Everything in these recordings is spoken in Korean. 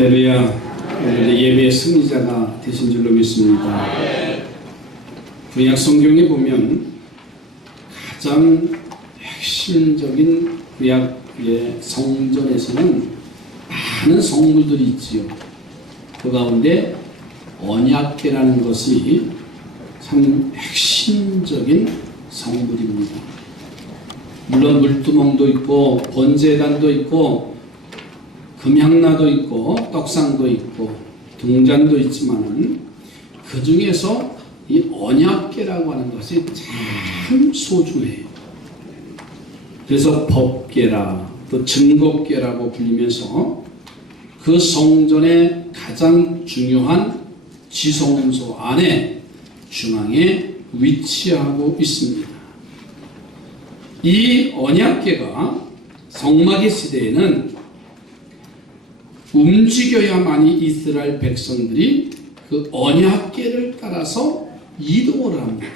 할렐루야. 오늘의 예배의 승리자가 되신 줄로 믿습니다. 구약 성경에 보면 가장 핵심적인 구약의 성전에서는 많은 성물들이 있지요. 그 가운데 언약궤라는 것이 참 핵심적인 성물입니다. 물론 물두멍도 있고 번제단도 있고 금향나도 있고 떡상도 있고 등잔도 있지만은 그 중에서 이 언약궤라고 하는 것이 참 소중해요. 그래서 법궤라 또 증거궤라고 불리면서 그 성전의 가장 중요한 지성소 안에 중앙에 위치하고 있습니다. 이 언약궤가 성막의 시대에는 움직여야만이 이스라엘 백성들이 그 언약궤를 따라서 이동을 합니다.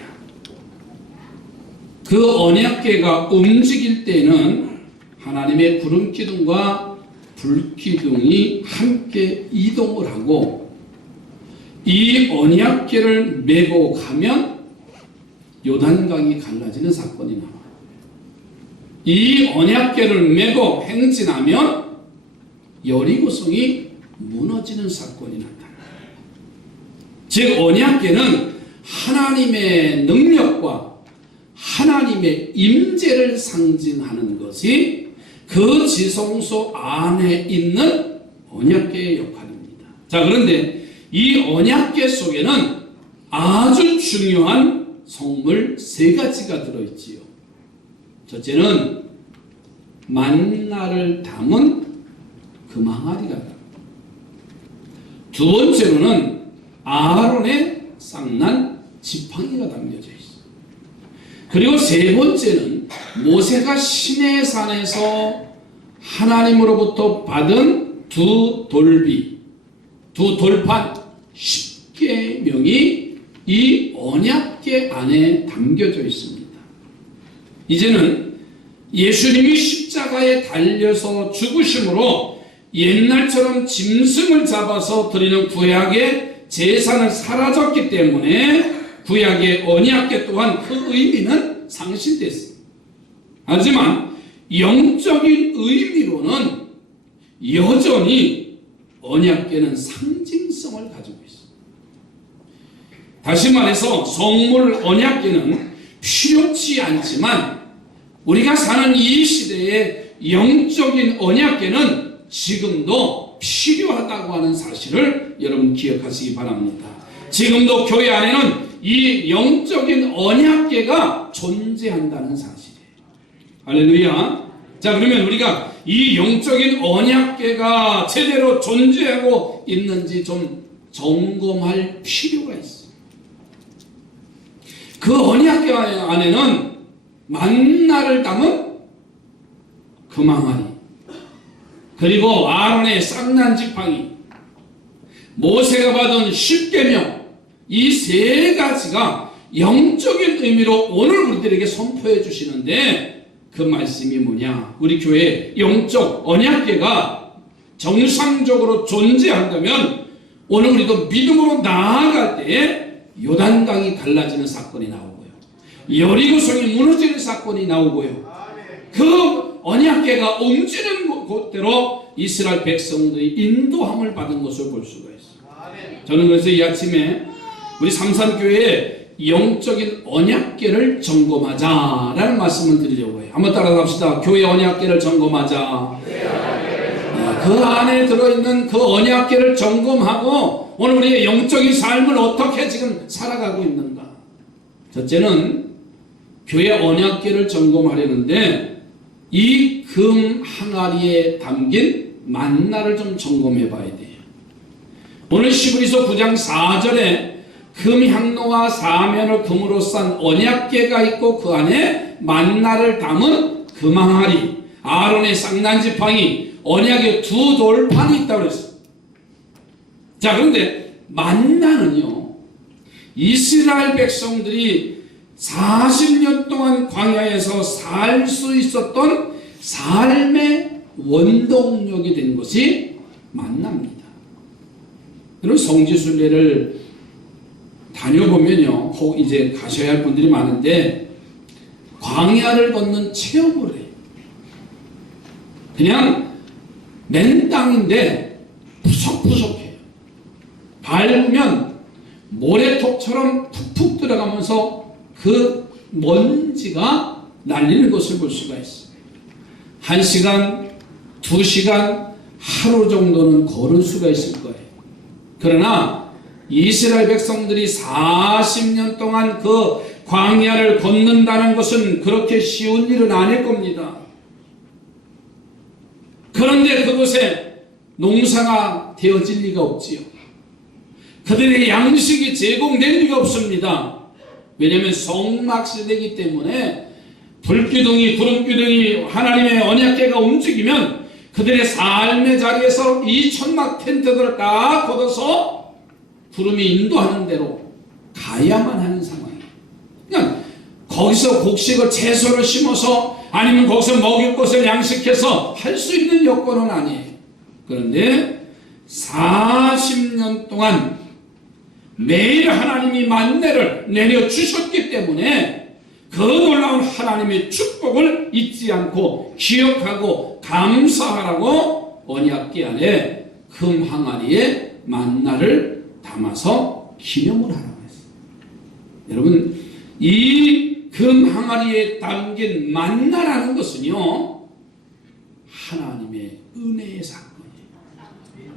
그 언약궤가 움직일 때는 하나님의 구름기둥과 불기둥이 함께 이동을 하고 이 언약궤를 메고 가면 요단강이 갈라지는 사건이 나와요. 이 언약궤를 메고 행진하면 여리고성이 무너지는 사건이 나타나요. 즉 언약궤는 하나님의 능력과 하나님의 임재를 상징하는 것이 그 지성소 안에 있는 언약궤의 역할입니다. 자, 그런데 이 언약궤 속에는 아주 중요한 성물 세 가지가 들어있지요. 첫째는 만나를 담은 금항아리가, 두 번째로는 아론의 쌍난 지팡이가 담겨져 있어요. 그리고 세 번째는 모세가 시내산에서 하나님으로부터 받은 두 돌비, 두 돌판 10계명이 이 언약궤 안에 담겨져 있습니다. 이제는 예수님이 십자가에 달려서 죽으심으로 옛날처럼 짐승을 잡아서 드리는 구약의 제사는 사라졌기 때문에 구약의 언약궤 또한 그 의미는 상실됐습니다. 하지만 영적인 의미로는 여전히 언약궤는 상징성을 가지고 있습니다. 다시 말해서 성물 언약궤는 필요치 않지만 우리가 사는 이 시대의 영적인 언약궤는 지금도 필요하다고 하는 사실을 여러분 기억하시기 바랍니다. 지금도 교회 안에는 이 영적인 언약궤가 존재한다는 사실이에요. 할렐루야. 자, 그러면 우리가 이 영적인 언약궤가 제대로 존재하고 있는지 좀 점검할 필요가 있어요. 그 언약궤 안에는 만나를 담은 금항아리, 그리고 아론의 쌍난 지팡이, 모세가 받은 10계명, 이 세 가지가 영적인 의미로 오늘 우리들에게 선포해 주시는데 그 말씀이 뭐냐? 우리 교회 영적 언약궤가 정상적으로 존재한다면 오늘 우리도 믿음으로 나아갈 때에 요단강이 갈라지는 사건이 나오고요, 여리고성이 무너지는 사건이 나오고요, 그 언약궤가 움직이는 곳대로 이스라엘 백성들이 인도함을 받은 것을 볼 수가 있어요. 저는 그래서 이 아침에 우리 삼산교회의 영적인 언약궤를 점검하자라는 말씀을 드리려고 해요. 한번 따라갑시다. 교회 언약궤를 점검하자. 그 안에 들어있는 그 언약궤를 점검하고 오늘 우리의 영적인 삶을 어떻게 지금 살아가고 있는가. 첫째는 교회 언약궤를 점검하려는데 이 금 항아리에 담긴 만나를 좀 점검해 봐야 돼요. 오늘 시브리서 9장 4절에 금향로와 사면을 금으로 싼 언약궤가 있고 그 안에 만나를 담은 금항아리, 아론의 쌍난 지팡이, 언약의 두 돌판이 있다고 그랬어요. 자, 그런데 만나는요, 이스라엘 백성들이 40년 동안 광야에서 살 수 있었던 삶의 원동력이 된 것이 만납니다. 그런 성지순례를 다녀보면요, 혹 이제 가셔야 할 분들이 많은데 광야를 걷는 체험을 해요. 그냥 맨 땅인데 푸석푸석해요. 밟으면 모래톱처럼 푹푹 들어가면서 그 먼지가 날리는 것을 볼 수가 있어요. 1시간, 2시간, 하루 정도는 걸을 수가 있을 거예요. 그러나 이스라엘 백성들이 40년 동안 그 광야를 걷는다는 것은 그렇게 쉬운 일은 아닐 겁니다. 그런데 그곳에 농사가 되어질 리가 없지요. 그들의 양식이 제공될 리가 없습니다. 왜냐하면 성막시대이기 때문에 불기둥이 구름기둥이 하나님의 언약궤가 움직이면 그들의 삶의 자리에서 이 천막 텐트들을 다 걷어서 구름이 인도하는 대로 가야만 하는 상황이에요. 그러니까 거기서 곡식을 채소를 심어서 아니면 거기서 먹일 것을 양식해서 할 수 있는 여건은 아니에요. 그런데 40년 동안 매일 하나님이 만나를 내려주셨기 때문에 그 놀라운 하나님의 축복을 잊지 않고 기억하고 감사하라고 언약궤 안에 금 항아리에 만나를 담아서 기념을 하라고 했어요. 여러분, 이 금 항아리에 담긴 만나라는 것은요, 하나님의 은혜의 사건이에요.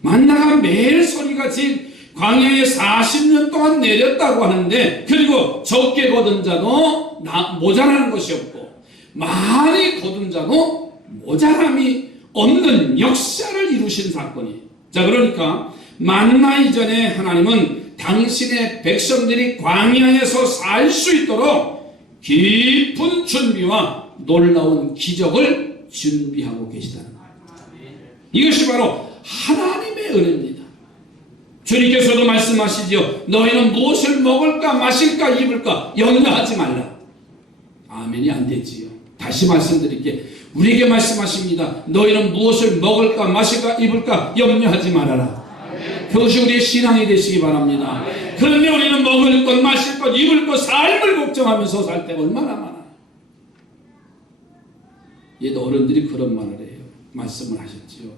만나가 매일 소리같이 광야에 40년 동안 내렸다고 하는데, 그리고 적게 거둔 자도 모자라는 것이 없고 많이 거둔 자도 모자람이 없는 역사를 이루신 사건이에요. 자, 그러니까 만나 이전에 하나님은 당신의 백성들이 광야에서 살 수 있도록 깊은 준비와 놀라운 기적을 준비하고 계시다는 거예요. 이것이 바로 하나님의 은혜입니다. 주님께서도 말씀하시죠. 너희는 무엇을 먹을까 마실까 입을까 염려하지 말라. 아멘이 안 되지요. 다시 말씀드릴게. 우리에게 말씀하십니다. 너희는 무엇을 먹을까 마실까 입을까 염려하지 말아라. 그것이 우리의 신앙이 되시기 바랍니다. 그런데 우리는 먹을 것, 마실 것, 입을 것, 삶을 걱정하면서 살 때가 얼마나 많아요. 옛 어른들이 그런 말을 해요. 말씀을 하셨지요.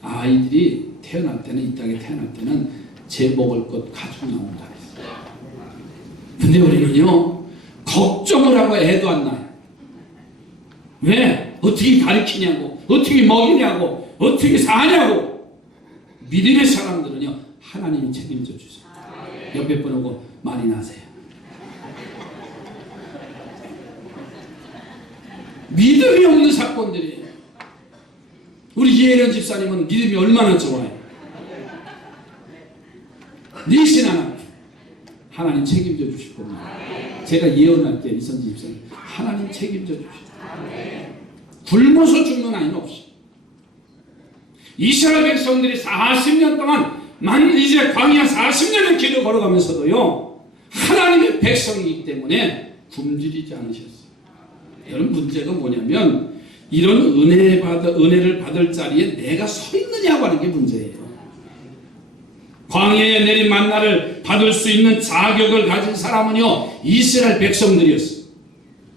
아이들이 태어날 때는, 이 땅에 태어날 때는 제 먹을 것 가지고 나온다 했어요. 근데 우리는요, 걱정을 하고 애도 안 나요. 왜? 어떻게 가르치냐고, 어떻게 먹이냐고, 어떻게 사냐고. 믿음의 사람들은요, 하나님이 책임져 주세요. 옆에 보고 많이 나세요. 믿음이 없는 사건들이에요. 우리 이혜련 집사님은 믿음이 얼마나 좋아요. 니신 하나님 책임져 주실 겁니다. 제가 예언할게요. 이선지 집사님, 하나님 책임져 주실 겁니다. 굶어서 죽는 아이는 없어요. 이스라엘 백성들이 40년 동안 이제 광야 40년을 길을 걸어가면서도요, 하나님의 백성이기 때문에 굶주리지 않으셨어요. 여러분, 문제가 뭐냐면 이런 은혜를 받을 자리에 내가 서 있느냐고 하는 게 문제예요. 광야에 내린 만나를 받을 수 있는 자격을 가진 사람은요, 이스라엘 백성들이었어요.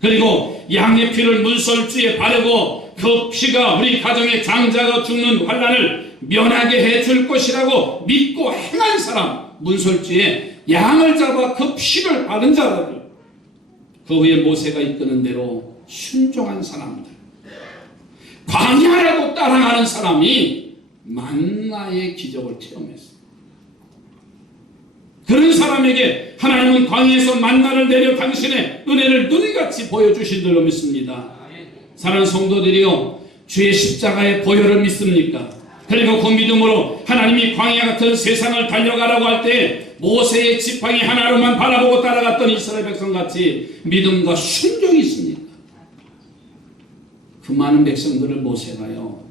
그리고 양의 피를 문설주에 바르고 그 피가 우리 가정의 장자가 죽는 환난을 면하게 해줄 것이라고 믿고 행한 사람, 문설주에 양을 잡아 그 피를 바른 자들, 그 후에 모세가 이끄는 대로 순종한 사람들, 광야라고 따라가는 사람이 만나의 기적을 체험했어요. 그런 사람에게 하나님은 광야에서 만나를 내려 당신의 은혜를 눈같이 보여주신 줄로 믿습니다. 사랑하는 성도들이요, 주의 십자가의 보혈을 믿습니까? 그리고 그 믿음으로 하나님이 광야 같은 세상을 달려가라고 할 때 모세의 지팡이 하나로만 바라보고 따라갔던 이스라엘 백성같이 믿음과 순종이 있습니까? 그 많은 백성들을 모세가요,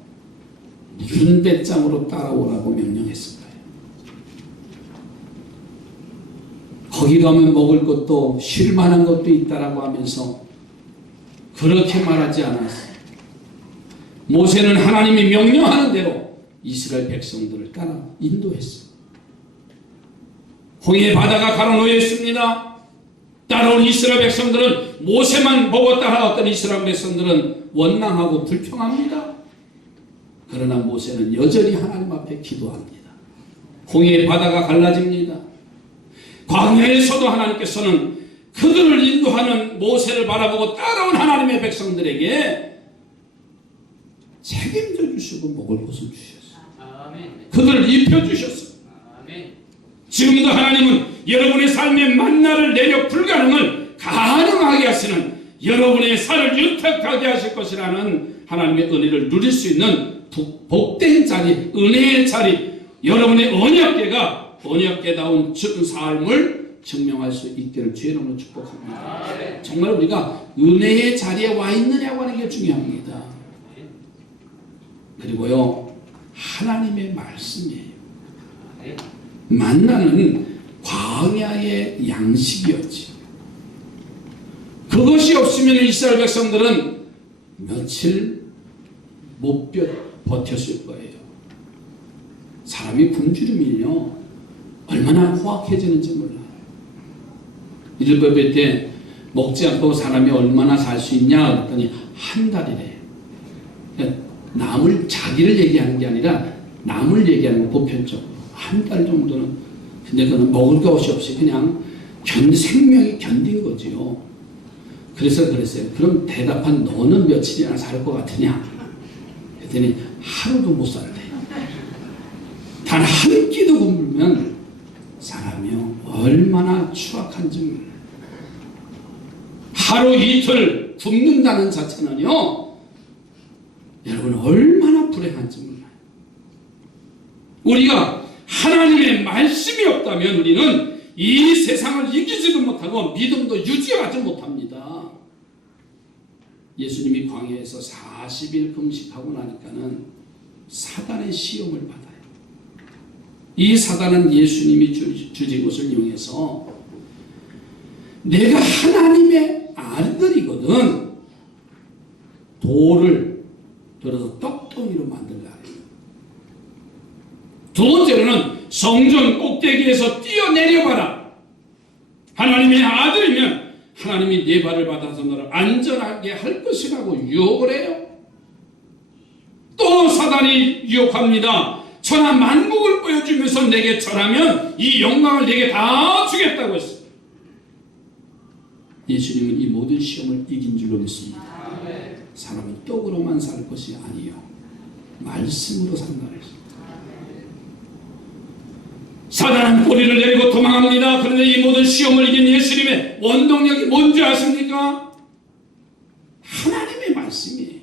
무슨 배짱으로 따라오라고 명령했을까요? 거기 가면 먹을 것도 쉴 만한 것도 있다라고 하면서 그렇게 말하지 않았어요. 모세는 하나님이 명령하는 대로 이스라엘 백성들을 따라 인도했어요. 홍해 바다가 가로놓여 있습니다. 따라온 이스라엘 백성들은 모세만 보고 따라왔던 이스라엘 백성들은 원망하고 불평합니다. 그러나 모세는 여전히 하나님 앞에 기도합니다. 홍해의 바다가 갈라집니다. 광야에서도 하나님께서는 그들을 인도하는 모세를 바라보고 따라온 하나님의 백성들에게 책임져 주시고 먹을 것을 주셨어요. 그들을 입혀주셨어요. 지금도 하나님은 여러분의 삶에 만나를 내려 불가능을 가능하게 하시는, 여러분의 삶을 윤택하게 하실 것이라는 하나님의 은혜를 누릴 수 있는 복된 자리, 은혜의 자리, 여러분의 언약궤다운 삶을 증명할 수 있기를 주의 이름으로 축복합니다. 정말 우리가 은혜의 자리에 와 있느냐고 하는 게 중요합니다. 그리고요, 하나님의 말씀이에요. 만나는 광야의 양식이었지. 그것이 없으면 이스라엘 백성들은 며칠 못 버텼을 거예요. 사람이 굶주리면요 얼마나 호악해지는지 몰라요. 일곱배 때 먹지 않고 사람이 얼마나 살 수 있냐 그랬더니 한 달이래. 남을 자기를 얘기하는 게 아니라 남을 얘기하는 거 보편적으로 한 달 정도는. 근데 그는 먹을 것이 없이 그냥 생명이 견딘 거지요. 그래서 그랬어요. 그럼 대답한 너는 며칠이나 살 것 같으냐? 그랬더니 하루도 못 살대. 단 한 끼도 굶으면 사람이요 얼마나 추악한지 몰라요. 하루 이틀 굶는다는 자체는요 여러분 얼마나 불행한지 몰라요. 우리가 하나님의 말씀이 없다면 우리는 이 세상을 이기지도 못하고 믿음도 유지하지 못합니다. 예수님이 광야에서 40일 금식하고 나니까는 사단의 시험을 받아요. 이 사단은 예수님이 주신 것을 이용해서 내가 하나님의 아들이거든 돌을 들어서 떡덩이로 만들라 해요. 두 번째로는 성전 꼭대기에서 뛰어내려봐라. 하나님의 아들이면 하나님이 네 발을 받아서 너를 안전하게 할 것이라고 유혹을 해요. 또 사단이 유혹합니다. 천하 만국을 보여주면서 내게 절하면 이 영광을 내게 다 주겠다고 했어요. 예수님은 이 모든 시험을 이긴 줄로 믿습니다. 사람은 떡으로만 살 것이 아니요 말씀으로 산다 했습니다. 사단은 꼬리를 내리고 도망합니다. 그런데 이 모든 시험을 이긴 예수님의 원동력이 뭔지 아십니까? 하나님의 말씀이에요.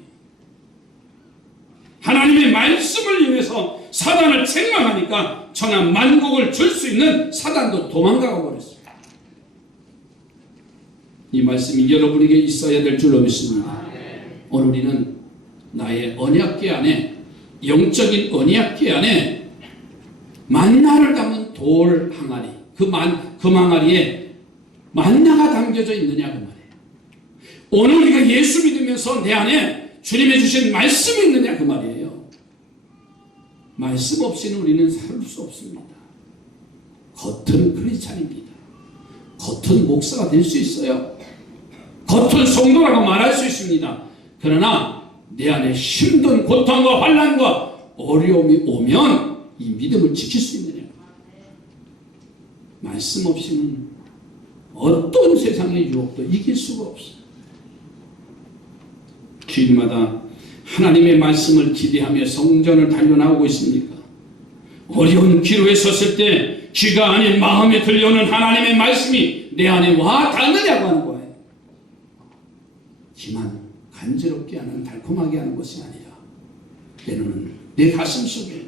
하나님의 말씀을 이용해서 사단을 책망하니까 천하 만국을 줄 수 있는 사단도 도망가 버렸어요. 이 말씀이 여러분에게 있어야 될 줄로 믿습니다. 오늘 우리는 나의 언약궤 안에, 영적인 언약궤 안에 만나를 담은 돌 항아리, 그 항아리에 만나가 담겨져 있느냐 그 말이에요. 오늘 우리가 예수 믿으면서 내 안에 주님이 주신 말씀이 있느냐 그 말이에요. 말씀 없이는 우리는 살 수 없습니다. 겉은 크리스찬입니다. 겉은 목사가 될 수 있어요. 겉은 성도라고 말할 수 있습니다. 그러나 내 안에 힘든 고통과 환난과 어려움이 오면 이 믿음을 지킬 수 있느냐? 말씀 없이는 어떤 세상의 유혹도 이길 수가 없어요. 주일마다 하나님의 말씀을 기대하며 성전을 달려나오고 있습니까? 어려운 기로에 섰을 때 귀가 아닌 마음에 들려오는 하나님의 말씀이 내 안에 와 닿느냐고 하는 거예요. 기만 간지럽게 하는, 달콤하게 하는 것이 아니라 때로는 내 가슴 속에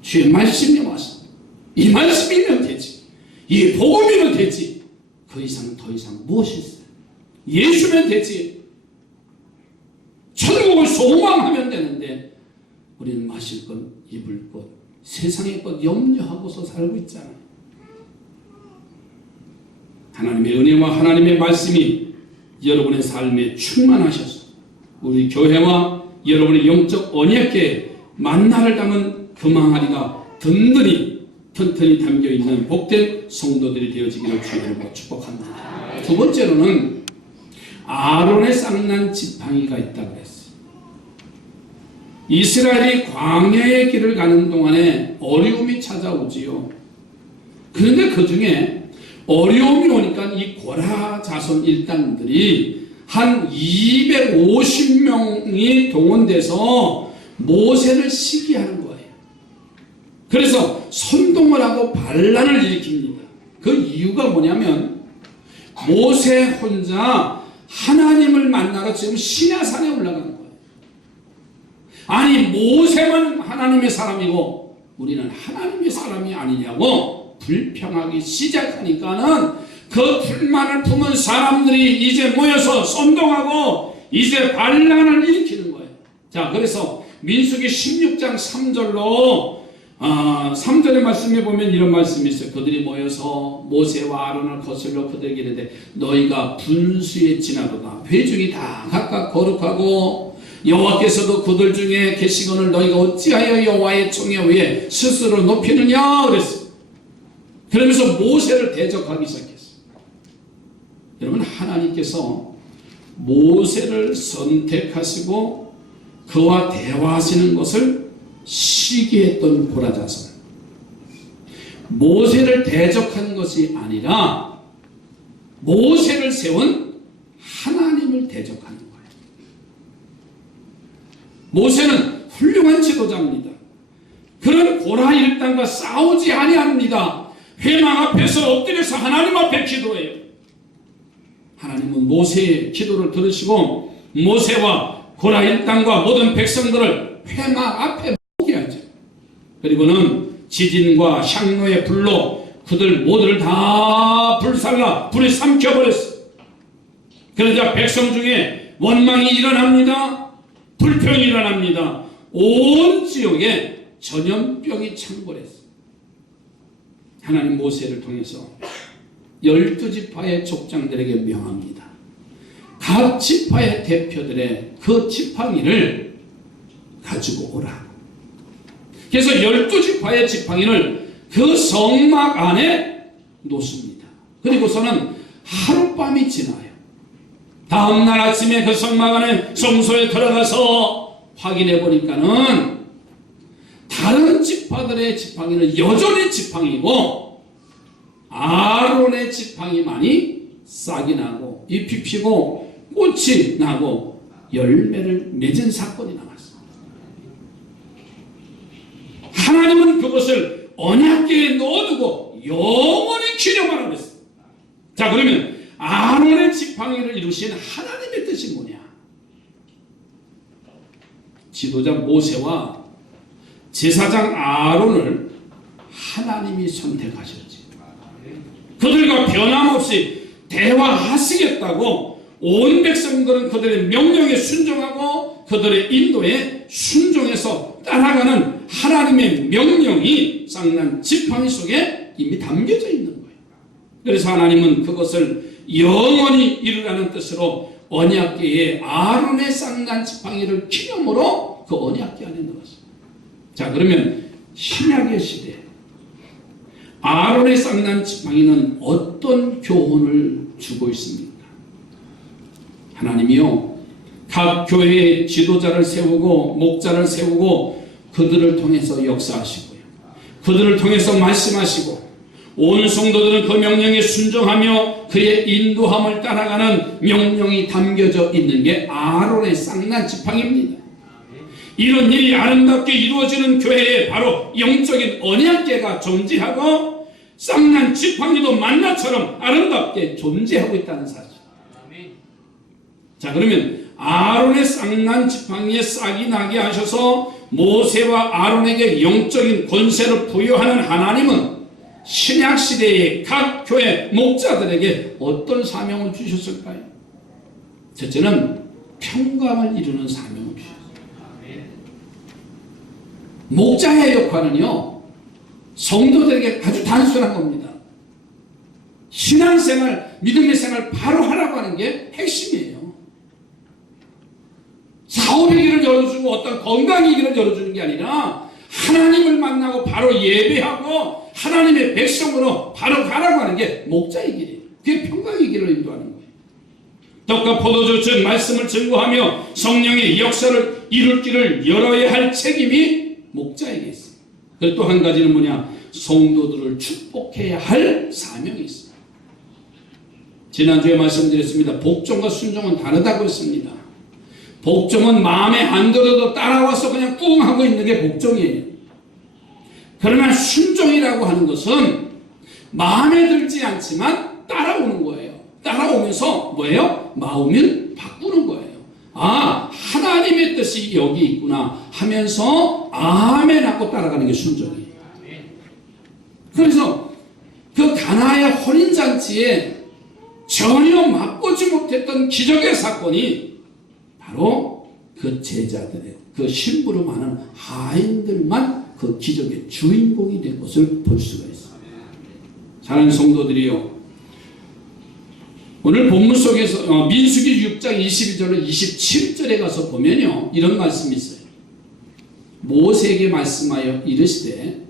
주의 말씀이 와서 이 말씀이면 되지, 이 복음이면 되지, 그 이상 더 이상 무엇이 있어요? 예수면 되지, 천국을 소망하면 되는데 우리는 마실 것, 입을 것, 세상의 것 염려하고서 살고 있잖아요. 하나님의 은혜와 하나님의 말씀이 여러분의 삶에 충만하셔서 우리 교회와 여러분의 영적 언약궤에 만나를 담은 금항아리가 튼튼히 담겨있는 복된 성도들이 되어지기를 주님으로 축복합니다. 두 번째로는 아론의 쌍난 지팡이가 있다고 했어요. 이스라엘이 광야의 길을 가는 동안에 어려움이 찾아오지요. 그런데 그 중에 어려움이 오니까 이 고라 자손 일당들이 한 250명이 동원돼서 모세를 시기하는 거예요. 그래서 선동을 하고 반란을 일으킵니다. 그 이유가 뭐냐면 모세 혼자 하나님을 만나러 지금 시내산에 올라가는 거예요. 아니 모세만 하나님의 사람이고 우리는 하나님의 사람이 아니냐고 불평하기 시작하니까는 그 불만을 품은 사람들이 이제 모여서 선동하고 이제 반란을 일으키는 거예요. 자, 그래서 민수기 16장 3절로 3절의 말씀에 보면 이런 말씀이 있어요. 그들이 모여서 모세와 아론을 거슬러 그들에게 이르되 너희가 분수에 지나도다. 회중이 다 각각 거룩하고 여호와께서도 그들 중에 계시거늘 너희가 어찌하여 여호와의 총회 위에 스스로 높이느냐 그랬어요. 그러면서 모세를 대적하기 시작했어요. 여러분, 하나님께서 모세를 선택하시고 그와 대화하시는 것을 시기했던 고라자손, 모세를 대적하는 것이 아니라 모세를 세운 하나님을 대적하는 거예요. 모세는 훌륭한 지도자입니다. 그런 고라 일당과 싸우지 아니합니다. 회막 앞에서 엎드려서 하나님 앞에 기도해요. 하나님은 모세의 기도를 들으시고 모세와 고라 일당과 모든 백성들을 회막 앞에 모게 하죠. 그리고는 지진과 향로의 불로 그들 모두를 다 불살라 불이 삼켜버렸어요. 그러자 백성 중에 원망이 일어납니다. 불평이 일어납니다. 온 지역에 전염병이 창궐했어요. 하나님 모세를 통해서 12지파의 족장들에게 명합니다. 각 지파의 대표들의 그 지팡이를 가지고 오라. 그래서 12지파의 지팡이를 그 성막 안에 놓습니다. 그리고서는 하룻밤이 지나요. 다음날 아침에 그 성막 안에 성소에 들어가서 확인해 보니까는 다른 지파들의 지팡이는 여전히 지팡이고 아론의 지팡이만이 싹이 나고 잎이 피고 꽃이 나고 열매를 맺은 사건이 나왔습니다. 하나님은 그것을 언약궤에 넣어두고 영원히 기념하라 그랬어요. 자, 그러면 아론의 지팡이를 이루신 하나님의 뜻이 뭐냐? 지도자 모세와 제사장 아론을 하나님이 선택하셨지. 그들과 변함없이 대화하시겠다고 온 백성들은 그들의 명령에 순종하고 그들의 인도에 순종해서 따라가는 하나님의 명령이 쌍난 지팡이 속에 이미 담겨져 있는 거예요. 그래서 하나님은 그것을 영원히 이루라는 뜻으로 언약궤에 아론의 쌍난 지팡이를 기념으로 그 언약궤 안에 넣었어요. 자, 그러면 신약의 시대 아론의 쌍난 지팡이는 어떤 교훈을 주고 있습니까? 하나님이요, 각 교회의 지도자를 세우고 목자를 세우고 그들을 통해서 역사하시고요, 그들을 통해서 말씀하시고 온 성도들은 그 명령에 순종하며 그의 인도함을 따라가는 명령이 담겨져 있는 게 아론의 쌍난 지팡이입니다. 이런 일이 아름답게 이루어지는 교회에 바로 영적인 언약궤가 존재하고 쌍난 지팡이도 만나처럼 아름답게 존재하고 있다는 사실. 자, 그러면 아론의 쌍난 지팡이에 싹이 나게 하셔서 모세와 아론에게 영적인 권세를 부여하는 하나님은 신약시대의 각 교회 목자들에게 어떤 사명을 주셨을까요? 첫째는 평강을 이루는 사명을 주셨어요. 목자의 역할은요, 성도들에게 아주 단순한 겁니다. 신앙생활, 믿음의 생활 바로 하라고 하는 게 핵심이에요. 사업의 길을 열어주고 어떤 건강의 길을 열어주는 게 아니라 하나님을 만나고 바로 예배하고 하나님의 백성으로 바로 가라고 하는 게 목자의 길이에요. 그게 평강의 길을 인도하는 거예요. 떡과 포도주 즉 말씀을 증거하며 성령의 역사를 이룰 길을 열어야 할 책임이 목자에게 있어요. 그리고 또 한 가지는 뭐냐? 성도들을 축복해야 할 사명이 있어요. 지난주에 말씀드렸습니다. 복종과 순종은 다르다고 했습니다. 복종은 마음에 안 들어도 따라와서 그냥 꿍 하고 있는 게 복종이에요. 그러나 순종이라고 하는 것은 마음에 들지 않지만 따라오는 거예요. 따라오면서 뭐예요? 마음을 바꾸는 거예요. 아, 하나님의 뜻이 여기 있구나 하면서 아멘 하고 따라가는 게 순종이에요. 그래서 그 가나의 혼인잔치에 전혀 맛보지 못했던 기적의 사건이 바로 그 제자들의 그 심부름 하는 하인들만 그 기적의 주인공이 된 것을 볼 수가 있어요. 사랑하는 성도들이요, 오늘 본문 속에서 민수기 6장 21절로 27절에 가서 보면요, 이런 말씀이 있어요. 모세에게 말씀하여 이르시되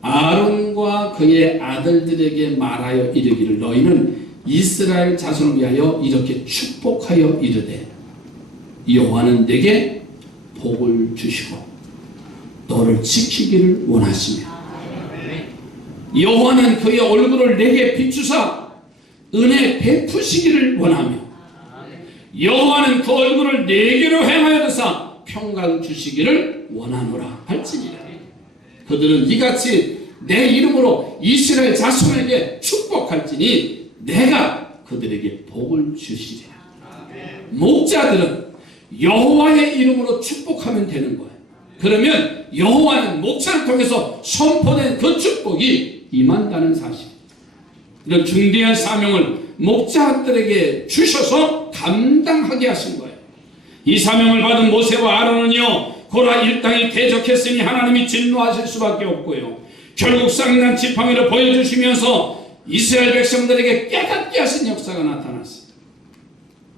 아론과 그의 아들들에게 말하여 이르기를 너희는 이스라엘 자손을 위하여 이렇게 축복하여 이르되 여호와는 내게 복을 주시고 너를 지키기를 원하시며 여호와는 그의 얼굴을 내게 비추사 은혜 베푸시기를 원하며 여호와는 그 얼굴을 내게로 행하여서 평강 주시기를 원하노라 할지니라. 그들은 이같이 내 이름으로 이스라엘 자손에게 축복할지니 내가 그들에게 복을 주시리라. 목자들은 여호와의 이름으로 축복하면 되는 거예요. 그러면 여호와는 목자를 통해서 선포된 그 축복이 임한다는 사실. 이런 중대한 사명을 목자들에게 주셔서 감당하게 하신 거예요. 이 사명을 받은 모세와 아론은요, 고라 일당이 대적했으니 하나님이 진노하실 수밖에 없고요, 결국 쌍난 지팡이를 보여주시면서 이스라엘 백성들에게 깨닫게 하신 역사가 나타났어요.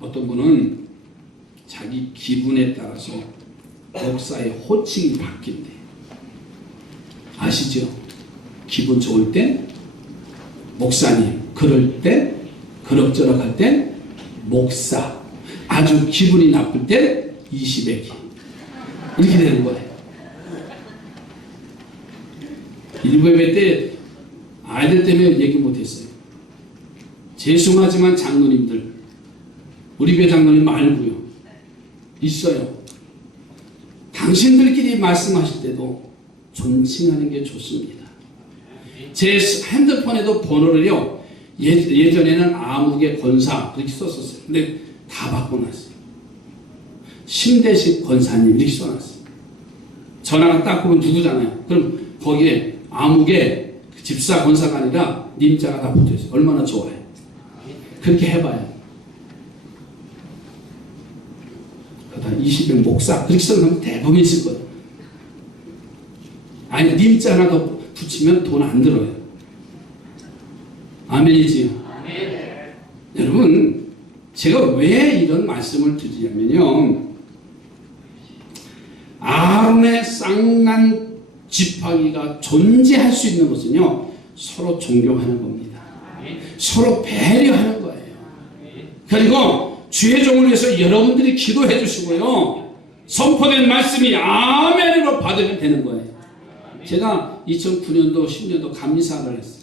어떤 분은 자기 기분에 따라서 목사의 호칭이 바뀐대. 아시죠? 기분 좋을 때 목사님, 그럴 때 그럭저럭 할 때 목사, 아주 기분이 나쁠 때 이시배기, 이렇게 되는 거예요. 일부 예배 때 아이들 때문에 얘기 못했어요. 죄송하지만 장로님들, 우리 교회 장로님 말고요, 있어요. 당신들끼리 말씀하실 때도 존칭하는 게 좋습니다. 제 핸드폰에도 번호를요, 예전에는 아무개 권사 이렇게 썼었어요. 근데 다 바꿔놨어요. 신대식 권사님 이렇게 써놨어요. 전화가 딱 보면 누구잖아요. 그럼 거기에 아무개 집사 권사가 아니라 님자가 다 붙어있어요. 얼마나 좋아요. 그렇게 해봐요. 그러다 20명 목사 그렇게 써놓으면 대부분 있을 거예요. 아니 님자 하나 더 붙이면 돈 안 들어요. 아멘이지요? 아멘. 여러분, 제가 왜 이런 말씀을 드리냐면요, 아론의 쌍난 지팡이가 존재할 수 있는 것은요, 서로 존경하는 겁니다. 서로 배려하는 거예요. 그리고 주의 종을 위해서 여러분들이 기도해 주시고요, 선포된 말씀이 아멘으로 받으면 되는 거예요. 제가 2009년도 10년도 감리사를 했어요.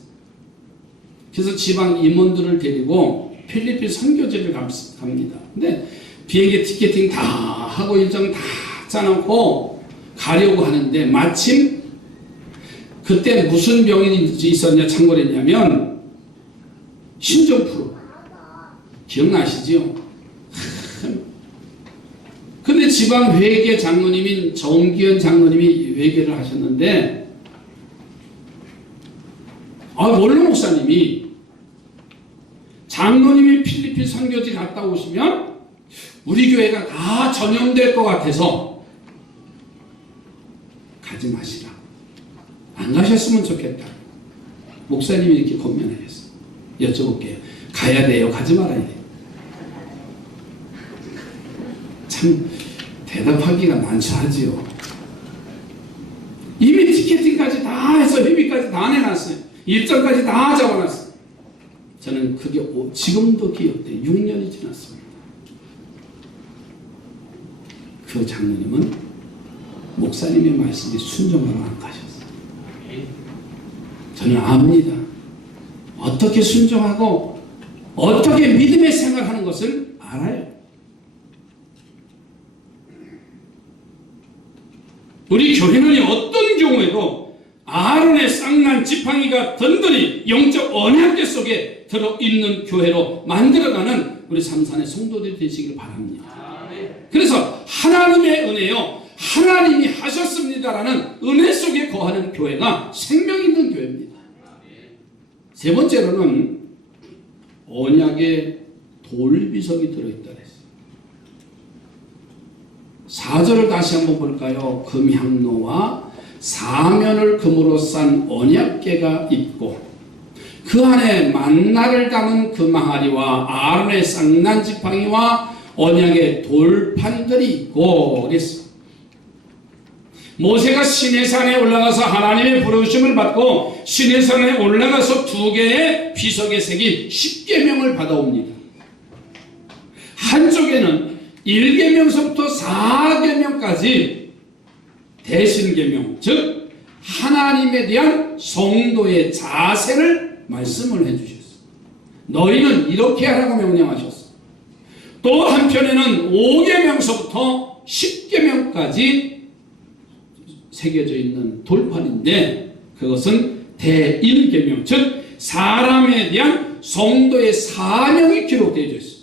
그래서 지방 임원들을 데리고 필리핀 선교지를 갑니다. 근데 비행기 티켓팅 다 하고 일정 다 짜놓고 가려고 하는데 마침 그때 무슨 병이 있었냐 참고했냐면 신종플루. 기억나시죠? 근데 지방 회계 장로님인 정기현 장로님이 회계를 하셨는데, 원로 목사님이 장로님이 필리핀 선교지 갔다 오시면 우리 교회가 다 전염될 것 같아서 가지 마시라. 안 가셨으면 좋겠다. 목사님이 이렇게 권면하셨어요. 여쭤볼게요. 가야 돼요? 가지 말아야 돼요? 참 대답하기가 난처하지요. 이미 입장까지 다 내놨어요. 입장까지 다 잡아놨어요. 저는 그게 지금도 기억돼요. 6년이 지났습니다. 그 장로님은 목사님의 말씀에 순종하러 안 가셨어요. 저는 압니다. 어떻게 순종하고 어떻게 믿음의 생활하는 것을 알아요. 우리 교회는 어떤 경우에도 아론의 쌍난 지팡이가 든든히 영적 언약계 속에 들어있는 교회로 만들어가는 우리 삼산의 성도들이 되시길 바랍니다. 그래서 하나님의 은혜요, 하나님이 하셨습니다라는 은혜 속에 거하는 교회가 생명 있는 교회입니다. 세 번째로는 언약의 돌비석이 들어있다 그랬어요. 4절을 다시 한번 볼까요? 금향로와 사면을 금으로 싼 언약궤가 있고 그 안에 만나를 담은 금항아리와 아론의 쌍난 지팡이와 언약의 돌판들이 있고 그랬어요. 모세가 시내산에 올라가서 하나님의 부르심을 받고 시내산에 올라가서 2개의 비석에 새긴 10계명을 받아옵니다. 한쪽에는 1계명서부터 4계명까지 대신계명, 즉 하나님에 대한 성도의 자세를 말씀을 해주셨어요. 너희는 이렇게 하라고 명령하셨어요. 또 한편에는 5계명서부터 10계명까지 새겨져 있는 돌판인데 그것은 대1계명, 즉 사람에 대한 성도의 사명이 기록되어 있어요.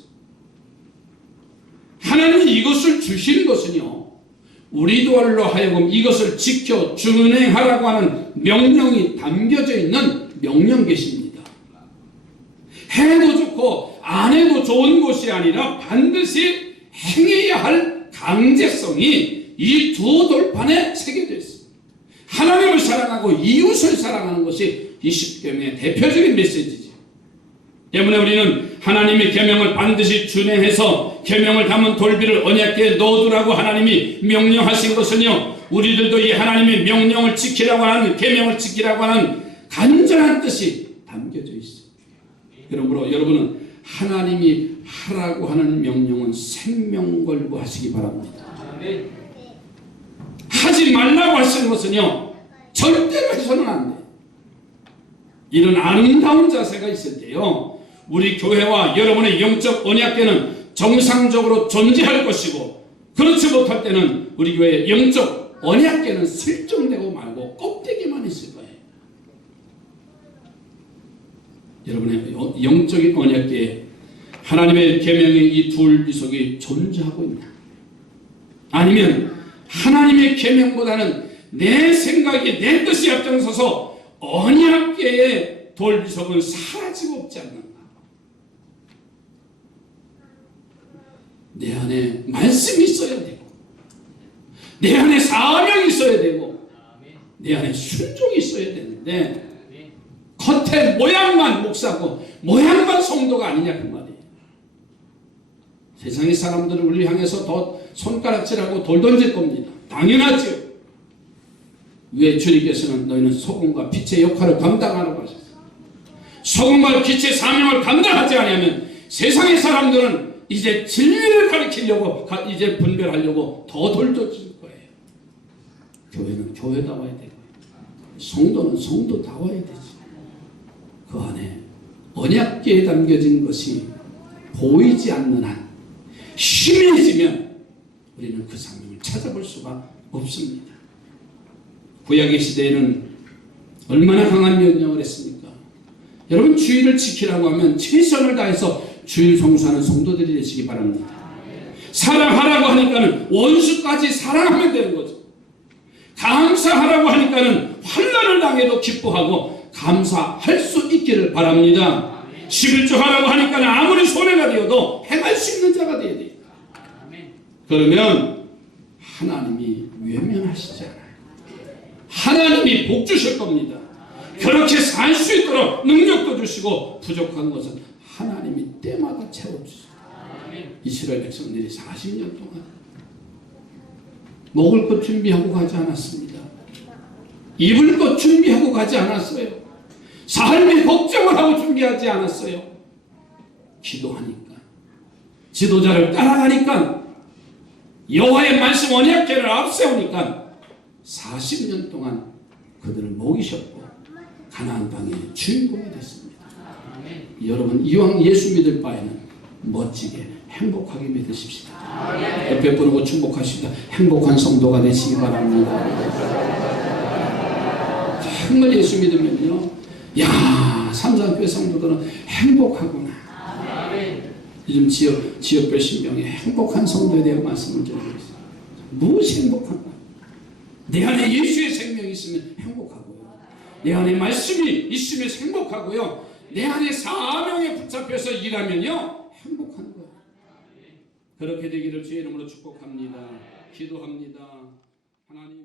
하나님이 이것을 주신 것은요, 우리들로 하여금 이것을 지켜 준행하라고 하는 명령이 담겨져 있는 명령계시입니다. 해도 좋고 안 해도 좋은 것이 아니라 반드시 행해야 할 강제성이 이 2 돌판에 새겨져 있습니다. 하나님을 사랑하고 이웃을 사랑하는 것이 이 10계명의 대표적인 메시지죠. 때문에 우리는 하나님의 계명을 반드시 준행해서 계명을 담은 돌비를 언약궤에 넣어두라고 하나님이 명령하신 것은요, 우리들도 이 하나님의 명령을 지키라고 하는, 계명을 지키라고 하는 간절한 뜻이 담겨져 있어요. 그러므로 여러분은 하나님이 하라고 하는 명령은 생명 걸고 하시기 바랍니다. 하지 말라고 하시는 것은요, 절대로 해서는 안 돼요. 이런 아름다운 자세가 있을 때요, 우리 교회와 여러분의 영적 언약궤는 정상적으로 존재할 것이고, 그렇지 못할 때는 우리 교회의 영적 언약궤는 설정되고 말고 껍데기만 있을 거예요. 여러분의 영적인 언약궤에 하나님의 계명의 이 돌비석이 존재하고 있냐? 아니면 하나님의 계명보다는 내 생각이, 내 뜻이 앞장서서 언약궤의 돌비석은 사라지고 없지 않는가? 내 안에 말씀이 있어야 되고, 내 안에 사명이 있어야 되고, 내 안에 순종이 있어야 되는데 겉에 모양만 목사고 모양만 성도가 아니냐 그 말이에요. 세상의 사람들을 우리 향해서 더 손가락질하고 돌 던질 겁니다. 당연하죠. 왜 주님께서는 너희는 소금과 빛의 역할을 감당하라고 하셨어요. 소금과 빛의 사명을 감당하지 않으면 세상의 사람들은 이제 진리를 가르치려고, 이제 분별하려고 더 돌려줄 거예요. 교회는 교회다워야 되고, 성도는 성도다워야 되지. 그 안에 언약궤에 담겨진 것이 보이지 않는 한, 희미해지면 우리는 그 사명을 찾아볼 수가 없습니다. 구약의 시대에는 얼마나 강한 명령을 했습니까? 여러분, 주일을 지키라고 하면 최선을 다해서 주일 성수하는 성도들이 되시기 바랍니다. 사랑하라고 하니까는 원수까지 사랑하면 되는 거죠. 감사하라고 하니까는 환난을 당해도 기뻐하고 감사할 수 있기를 바랍니다. 11조 하라고 하니까는 아무리 손해가 되어도 행할 수 있는 자가 되어야 돼요. 그러면 하나님이 외면하시지 않아요. 하나님이 복 주실 겁니다. 그렇게 살 수 있도록 능력도 주시고 부족한 것은 하나님이 때마다 채워주세요. 이스라엘 백성들이 40년 동안 먹을 것 준비하고 가지 않았습니다. 입을 것 준비하고 가지 않았어요. 삶의 걱정을 하고 준비하지 않았어요. 기도하니까, 지도자를 따라가니까, 여호와의 말씀 언약궤를 앞세우니까 40년 동안 그들을 먹이셨고 가나안 땅의 주인공이 됐습니다. 여러분, 이왕 예수 믿을 바에는 멋지게 행복하게 믿으십시다. 베푸고 축복하십시다. 행복한 성도가 되시기 바랍니다. 정말 예수 믿으면요, 야, 삼산교회 성도들은 행복하구나. 요즘 지역별 신명에 행복한 성도에 대한 말씀을 드리고 있어요. 무엇이 행복한가? 내 안에 예수의 생명이 있으면 행복하고요. 내 안에 말씀이 있으면 행복하고요. 내 안에 사명에 붙잡혀서 일하면요, 행복한 거예요. 그렇게 되기를 주의 이름으로 축복합니다. 기도합니다. 하나님.